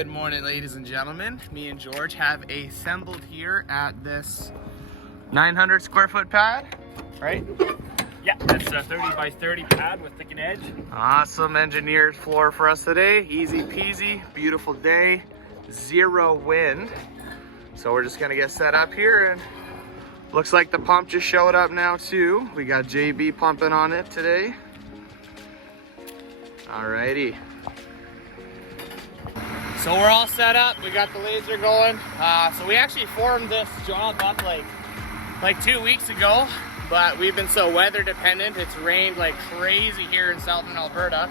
Good morning, ladies and gentlemen. Me and George have assembled here at this 900 square foot pad, right? Yeah, that's a 30 by 30 pad with thickened edge. Awesome engineered floor for us today. Easy peasy, beautiful day, zero wind. So we're just gonna get set up here, and looks like the pump just showed up now too. We got JB pumping on it today. Alrighty. So we're all set up. We got the laser going. So we actually formed this job up like 2 weeks ago, but we've been so weather dependent. It's rained like crazy here in southern Alberta.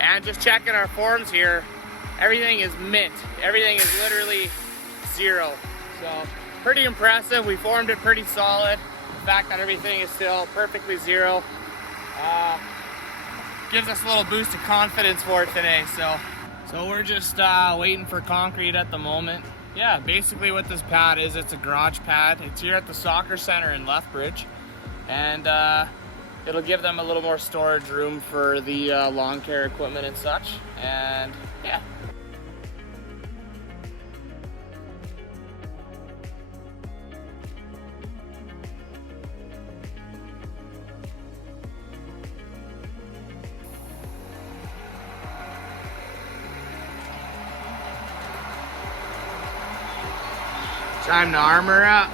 And just checking our forms here, everything is mint. Everything is literally zero. So pretty impressive. We formed it pretty solid. The fact that everything is still perfectly zero gives us a little boost of confidence for it today. So we're just waiting for concrete at the moment. Yeah, basically what this pad is, it's a garage pad. It's here at the soccer center in Lethbridge, and it'll give them a little more storage room for the lawn care equipment and such. And yeah. Time to armor up.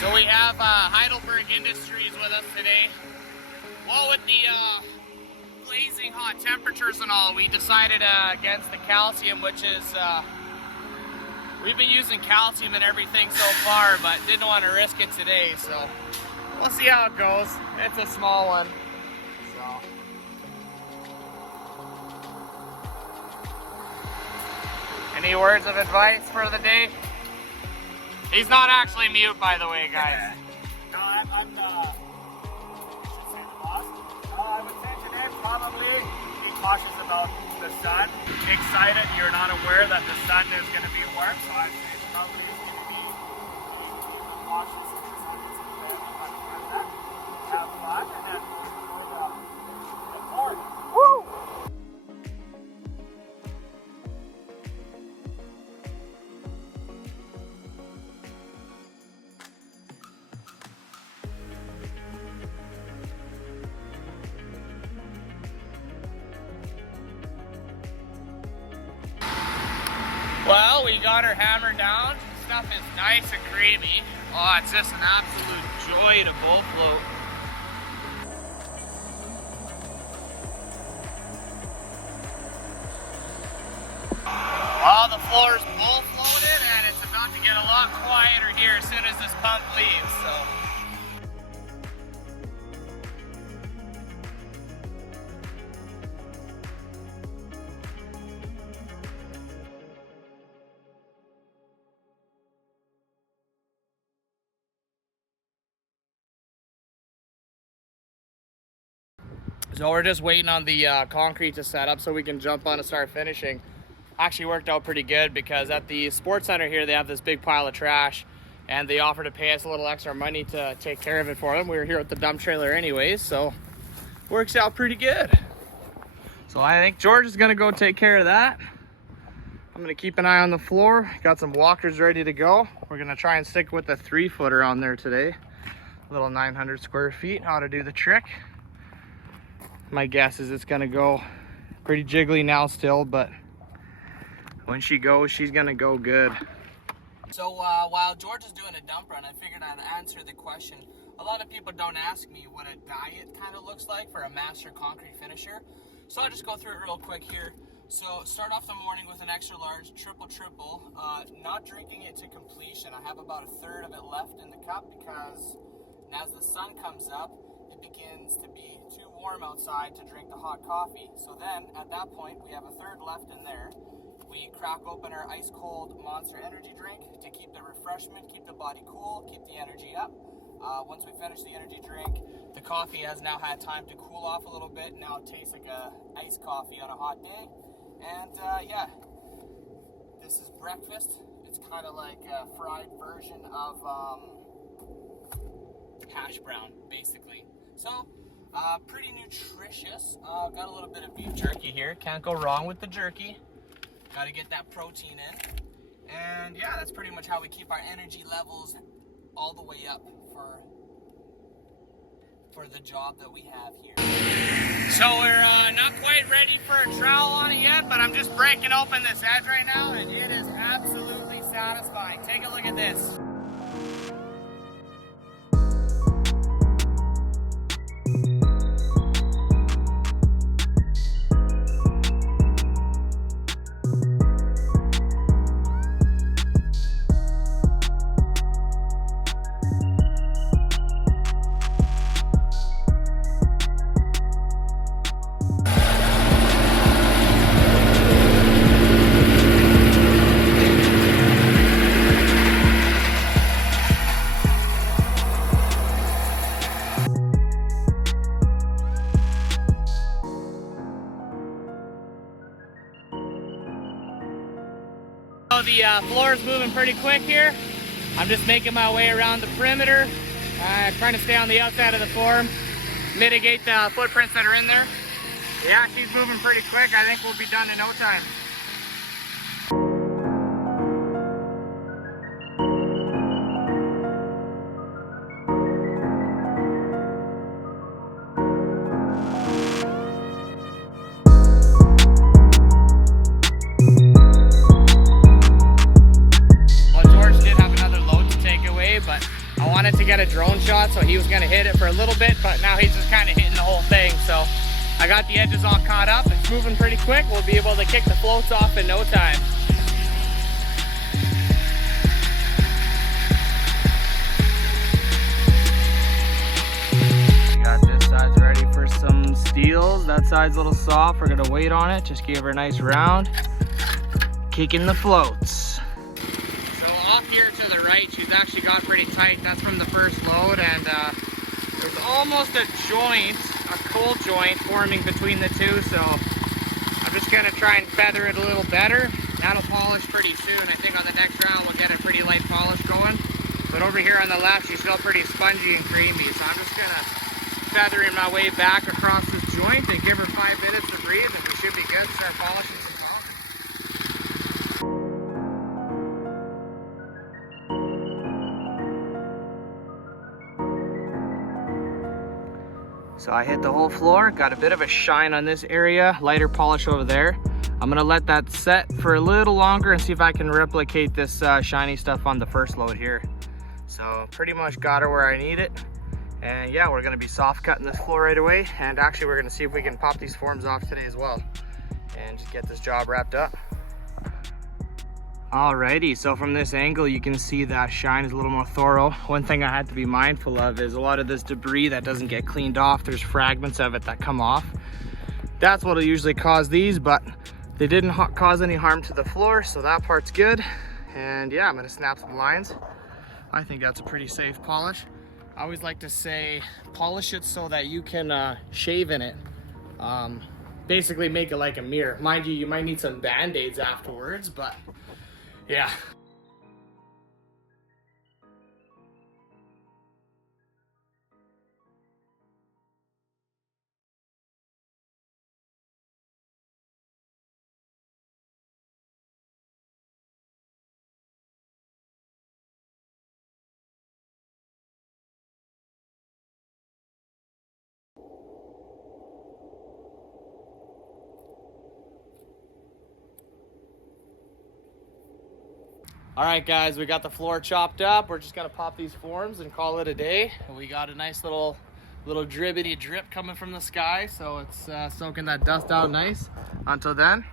So we have Heidelberg Industries with us today. Well, with the blazing hot temperatures and all, we decided against the calcium, which is we've been using calcium in everything so far, but didn't want to risk it today, so we'll see how it goes. It's a small one. So. Any words of advice for the day? He's not actually mute, by the way, guys. No, I'm I would say today probably be cautious about the sun. Excited you're not aware that the sun is going to be warm, so I'd say probably going to be cautious. Have fun and then record. Woo! Well, we got her hammer down. Stuff is nice and creamy. Oh, it's just an absolute joy to bull float. Well, the floor is bull floated, and it's about to get a lot quieter here as soon as this pump leaves. So we're just waiting on the concrete to set up so we can jump on and start finishing. Actually worked out pretty good because at the sports center here, they have this big pile of trash, and they offered to pay us a little extra money to take care of it for them. We were here with the dump trailer anyways, so works out pretty good. So I think George is gonna go take care of that. I'm gonna keep an eye on the floor. Got some walkers ready to go. We're gonna try and stick with the 3-footer on there today. A little 900 square feet ought to do the trick. My guess is it's gonna go pretty jiggly now still, but when she goes, she's gonna go good. So while George is doing a dump run, I figured I'd answer the question. A lot of people don't ask me what a diet kind of looks like for a master concrete finisher. So I'll just go through it real quick here. So start off the morning with an extra large triple, not drinking it to completion. I have about a third of it left in the cup because as the sun comes up, it begins to be too warm outside to drink the hot coffee. So then at that point, we have a third left in there. We crack open our ice cold Monster energy drink to keep the refreshment, keep the body cool, keep the energy up. Once we finish the energy drink, the coffee has now had time to cool off a little bit. Now it tastes like a iced coffee on a hot day. And yeah, this is breakfast. It's kind of like a fried version of hash brown, basically. So, pretty nutritious. Got a little bit of beef jerky here. Can't go wrong with the jerky. Got to get that protein in. And yeah, that's pretty much how we keep our energy levels all the way up for the job that we have here. So we're not quite ready for a trowel on it yet, but I'm just breaking open this edge right now, and it is absolutely satisfying. Take a look at this. So the floor is moving pretty quick here. I'm just making my way around the perimeter, trying to stay on the outside of the form, mitigate the footprints that are in there. Yeah, she's moving pretty quick. I think we'll be done in no time. But I wanted to get a drone shot, so he was going to hit it for a little bit, but now he's just kind of hitting the whole thing. So I got the edges all caught up. It's moving pretty quick. We'll be able to kick the floats off in no time. We got this side ready for some steels. That side's a little soft. We're going to wait on it. Just give her a nice round. Kicking the floats. Off here to the right, she's actually got pretty tight. That's from the first load, and there's almost a joint, a cold joint forming between the two, so I'm just gonna try and feather it a little better. That'll polish pretty soon. I think on the next round we'll get a pretty light polish going. But over here on the left, she's still pretty spongy and creamy, so I'm just gonna feather in my way back across this joint and give her 5 minutes to breathe, and we should be good. Start polishing. So I hit the whole floor, got a bit of a shine on this area, lighter polish over there. I'm gonna let that set for a little longer and see if I can replicate this shiny stuff on the first load here. So pretty much got her where I need it. And yeah, we're gonna be soft cutting this floor right away. And actually we're gonna see if we can pop these forms off today as well and just get this job wrapped up. Alrighty, so from this angle you can see that shine is a little more thorough. One thing I had to be mindful of is a lot of this debris that doesn't get cleaned off. There's fragments of it that come off. That's what'll usually cause these, but they didn't cause any harm to the floor, so that part's good. And yeah, I'm gonna snap some lines. I think that's a pretty safe polish. I always like to say polish it so that you can shave in it. Basically make it like a mirror. Mind you, you might need some band-aids afterwards, but yeah. All right, guys, we got the floor chopped up. We're just gonna pop these forms and call it a day. We got a nice little dribbity drip coming from the sky, so it's soaking that dust out nice. Until then,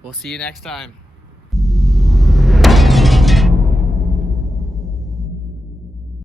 we'll see you next time.